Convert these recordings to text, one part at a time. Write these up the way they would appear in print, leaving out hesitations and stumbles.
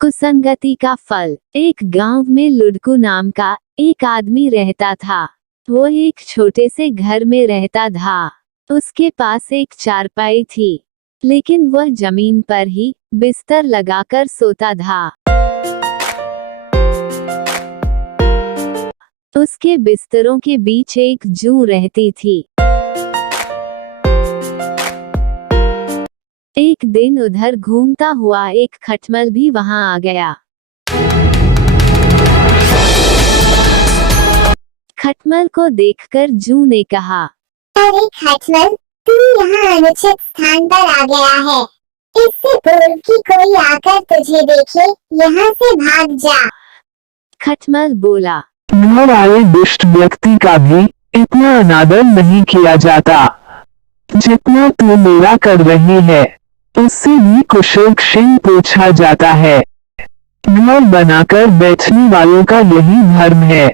कुसंगति का फल। एक गांव में लुड़कू नाम का एक आदमी रहता था। वो एक छोटे से घर में रहता था। उसके पास एक चारपाई थी, लेकिन वह जमीन पर ही बिस्तर लगाकर सोता था। उसके बिस्तरों के बीच एक जूं रहती थी। एक दिन उधर घूमता हुआ एक खटमल भी वहां आ गया। खटमल को देखकर जूं ने कहा, अरे खटमल, तू यहाँ अनुचित स्थान पर आ गया है। इससे पूर्व कि कोई आकर तुझे देखे, यहाँ से भाग जा। खटमल बोला, घर आए दुष्ट व्यक्ति का भी इतना अनादर नहीं किया जाता जितना तू मेरा कर रही है। उससे भी कुशल क्षेम पूछा जाता है। घर बनाकर बैठने वालों का यही धर्म है।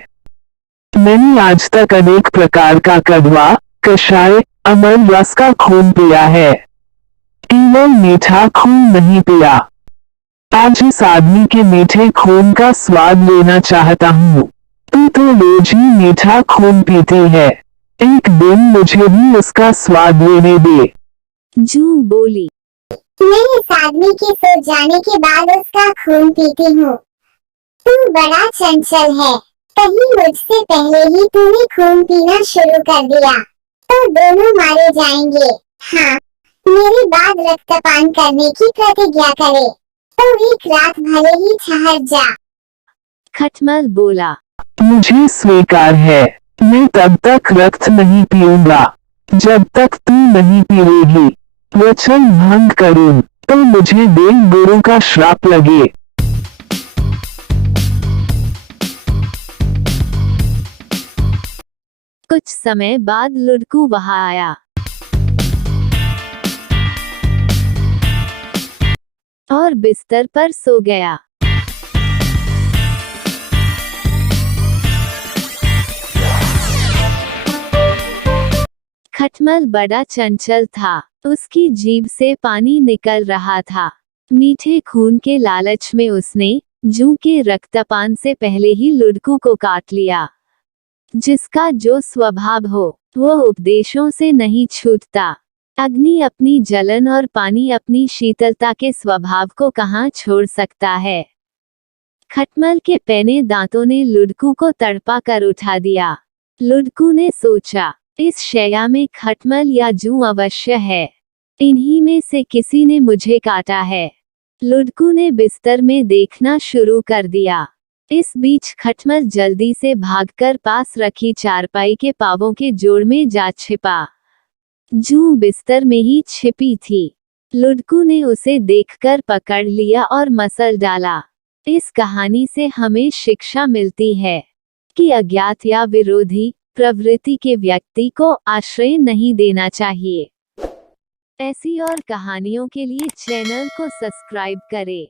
मैंने आज तक अनेक प्रकार का कड़वा, कषाय, अमर रस का खून पिया है, केवल मीठा खून नहीं पिया। आज इस आदमी के मीठे खून का स्वाद लेना चाहता हूँ। तू तो रोज ही मीठा खून पीती है, एक दिन मुझे भी उसका स्वाद लेने दे। जूं बोली, मैं इस आदमी के सो जाने के बाद उसका खून पीती हूँ। तू बड़ा चंचल है, कहीं मुझसे पहले ही तूने खून पीना शुरू कर दिया तो दोनों मारे जाएंगे। हाँ, मेरे बाद रक्तपान करने की प्रतिज्ञा करे तो एक रात भले ही ठहर जा। खटमल बोला, मुझे स्वीकार है। मैं तब तक रक्त नहीं पीऊंगा जब तक तू नहीं पीएगी। वचन भंग करूं तो मुझे देव गुरु का श्राप लगे। कुछ समय बाद लुड़कू वहां आया और बिस्तर पर सो गया। खटमल बड़ा चंचल था। उसकी जीभ से पानी निकल रहा था। मीठे खून के लालच में उसने जूं के रक्तपान से पहले ही लुड़कू को काट लिया। जिसका जो स्वभाव हो, वो उपदेशों से नहीं छूटता। अग्नि अपनी जलन और पानी अपनी शीतलता के स्वभाव को कहाँ छोड़ सकता है। खटमल के पैने दांतों ने लुड़कू को तड़पा कर उठा दिया। लुड़कू ने सोचा, इस शैया में खटमल या जूं अवश्य है। इन्हीं में से किसी ने मुझे काटा है। लुड़कू ने बिस्तर में देखना शुरू कर दिया। इस बीच खटमल जल्दी से भागकर पास रखी चारपाई के पांवों के जोड़ में जा छिपा। जूं बिस्तर में ही छिपी थी। लुड़कू ने उसे देखकर पकड़ लिया और मसल डाला। इस कहानी से हमें शिक्षा मिलती है कि अज्ञात या विरोधी प्रवृत्ति के व्यक्ति को आश्रय नहीं देना चाहिए। ऐसी और कहानियों के लिए चैनल को सब्सक्राइब करें।